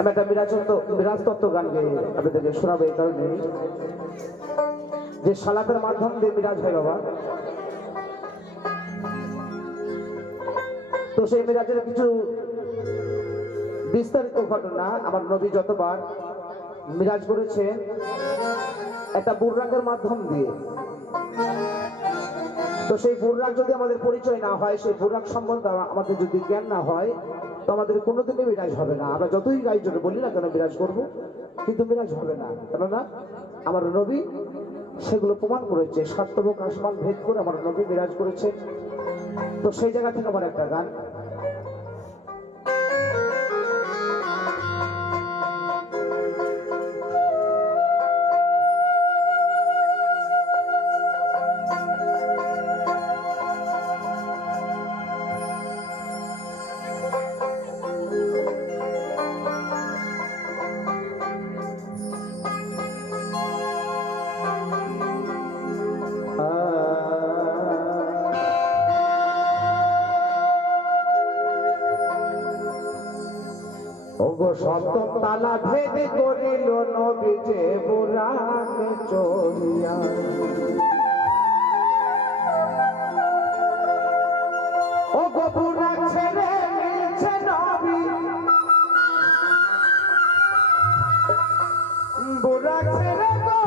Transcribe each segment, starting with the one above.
আমি একটা বিরাজত্ব বিরাজতত্ত্ব গান গেয়ে আপনাদেরকে শোনাবো এই কারণে। যে সালাতের মাধ্যম দিয়ে বিরাজ হয় বাবা। তো সেই মিরাজের কিছু বিস্তারিত ঘটনা আমার নবী যতবার মিরাজ করেছে, একটা বুর্রাকের মাধ্যম দিয়ে। তো সেই বুর্রাক যদি আমাদের পরিচয় না হয়, সেই বুর্রাক সম্বন্ধে আমাদের যদি জ্ঞান না হয় তো আমাদের কোনোদিনই বিরাজ হবে না। আমরা যতই গাই জন্য বলি না কেন বিরাজ করব? কিন্তু বিরাজ হবে না। কেননা আমার নবী সেগুলো প্রমাণ করেছে। সাত্যবক আসমান ভেদ করে আমার নবী বিরাজ করেছে। তো সেই জায়গা থেকে আমার একটা গান। ওগো সপ্তম তালা ভেদ করিল নবী যে বুড়াকে চলিয়া ওগো বুড়া ছেড়ে মিলছে নবী। বুড়া ছেড়ে গো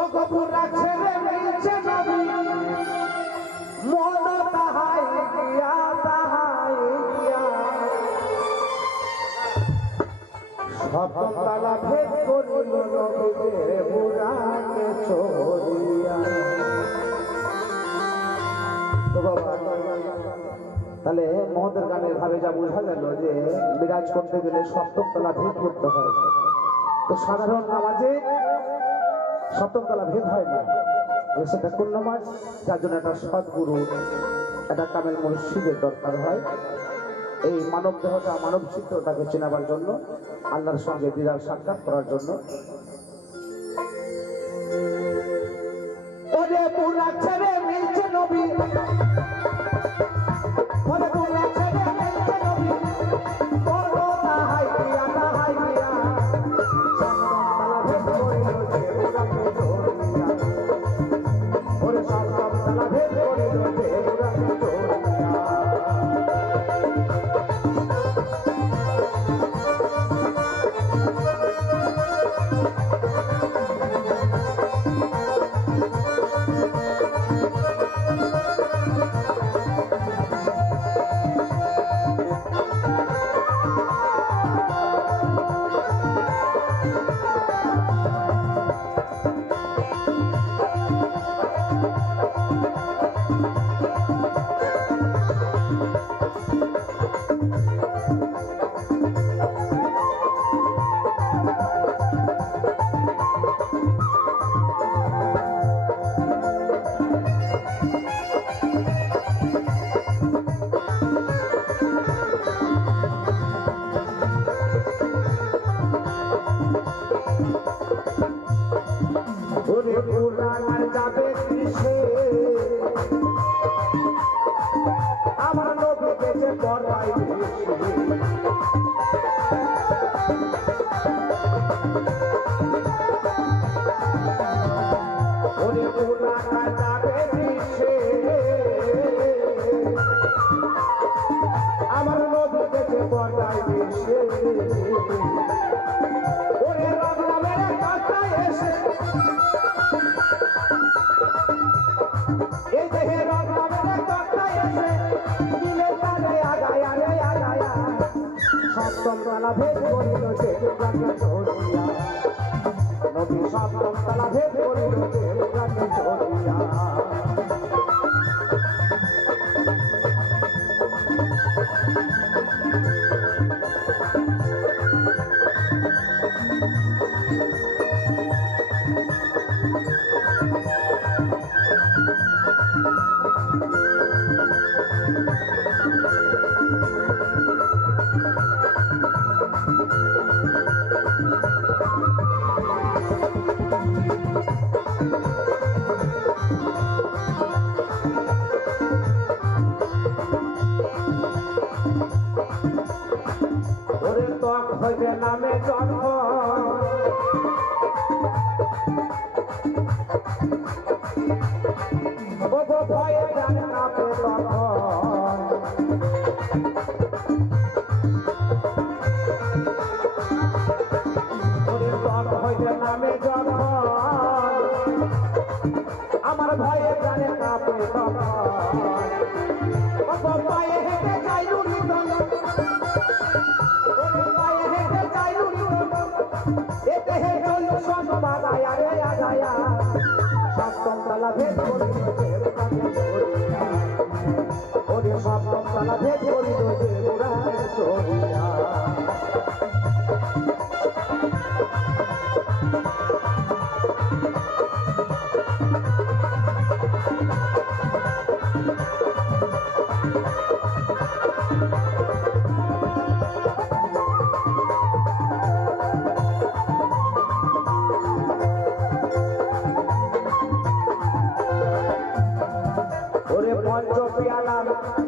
ওগো বুড়া ছেড়ে মিলছে তাহলে মহদের গানের ভাবে যা বোঝা গেল যে বিরাজ করতে গেলে সপ্তম তলা ভেদ করতে হয়। তো সাধারণ নামাজে সপ্তম ভেদ হয় না। সেটা কোন নামাজ? যার জন্য একটা সদ্গুরু, একটা কামেল মুর্শিদের দরকার হয়। এই মানব দেহটা, মানব চিত্রটাকে চেনাবার জন্য, আল্লাহর সঙ্গে দিদার সাক্ষাৎ করার জন্য। ছেড়ে মিলছে নবী। আমার নবীকে যে পড়াই তলা ভেদ করিল তেল প্রাণ ধরিয়া নবী সপ্তম তলা ভেদ করিল তেল প্রাণ ধরিয়া Thank you. ভজে নামে জন্ম। ভয়ে জানে নামে জন্ম। আমার ভয়ে জানে না সপ্তমতলা ভেদ করি তোদের ওরে সপ্তমতলা ভেদ করি তোদের ওরা সরিয়া Ya.